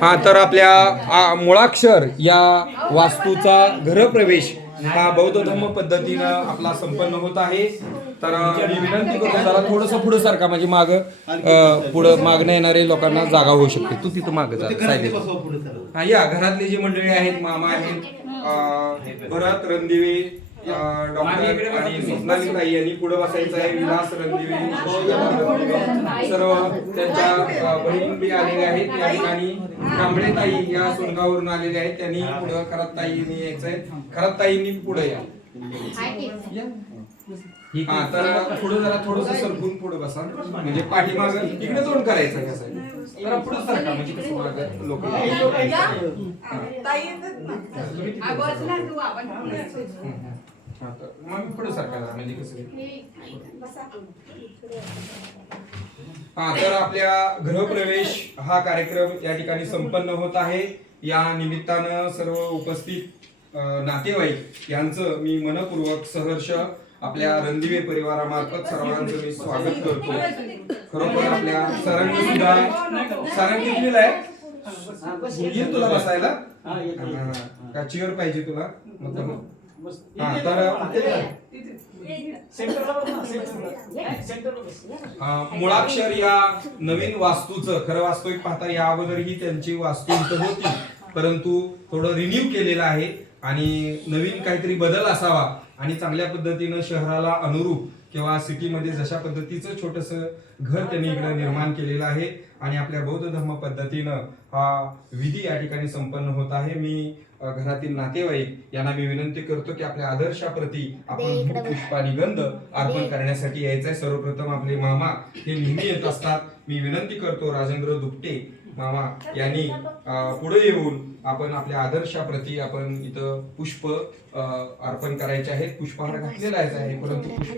हा तर आपल्या मुळाक्षर या वास्तूचा गृहप्रवेश हा बौद्ध धम्म पद्धतीनं आपला संपन्न होत आहे. तर मी विनंती करतो जरा थोडंसं पुढं सारखा म्हणजे माग पुढं मागणं येणारे लोकांना जागा होऊ शकते. तू तिथं माग जा. हा या घरातली जी मंडळी आहेत, मामा आहेत, भरत रणदिवे, डॉक्टर आणि स्वप्नाली ताई यांनी पुढे बसायचं आहे. विलास रणदिवे, सर्व त्यांच्या बहिणी आलेल्या आहेत. या ठिकाणी कांबळे ताई या सोनगाववरून आलेल्या आहेत. त्यांनी पुढे खरात ताईंनी यायचंय. खरात ताईंनी पुढे या. हा तर पुढे जरा थोडंसं सरकून पुढे बसा म्हणजे पाठीमाग इकडे तोंड करायचं कसं जरा पुढे सरका म्हणजे कसं माग लोक मग पुढे सरका म्हणजे कसं हा तर आपल्या गृहप्रवेश हा कार्यक्रम या ठिकाणी संपन्न होत आहे. या निमित्तानं सर्व उपस्थित नातेवाईक यांचं मी मनपूर्वक सहर्ष आपल्या रणदिवे परिवारामार्फत सर्वांचं मी स्वागत करतो. खरोखर आपल्या सरांनी सुद्धा सरांनी कितीला आहे येईल तुला बसायला का चेअर पाहिजे तुला हा तर मुळाक्षर या नवीन वास्तूचं खरं वास्तविक पाहता या अगोदरही त्यांची वास्तू इथं होती परंतु थोडं रिन्यू केलेलं आहे आणि नवीन काहीतरी बदल असावा आणि चांगल्या पद्धतीनं शहराला अनुरूप किंवा सिटीमध्ये जशा पद्धतीचं छोटंसं घर त्यांनी इकडे निर्माण केलेलं आहे आणि आपल्या बौद्ध धर्म पद्धतीनं हा विधी या ठिकाणी संपन्न होत आहे. मी घरातील नातेवाईक यांना मी विनंती करतो की आपल्या आदर्शाप्रती आपण पुष्पानी गंध अर्पण करण्यासाठी यायचंय. सर्वप्रथम आपले मामा हे नेहमी येत असतात. मी विनंती करतो राजेंद्र दुपटे मामा यांनी पुढे येऊन आपण आपल्या आदर्शाप्रती आपण इथं पुष्प अर्पण करायचे आहेत. पुष्पहार घातलेला आहे परंतु पुष्प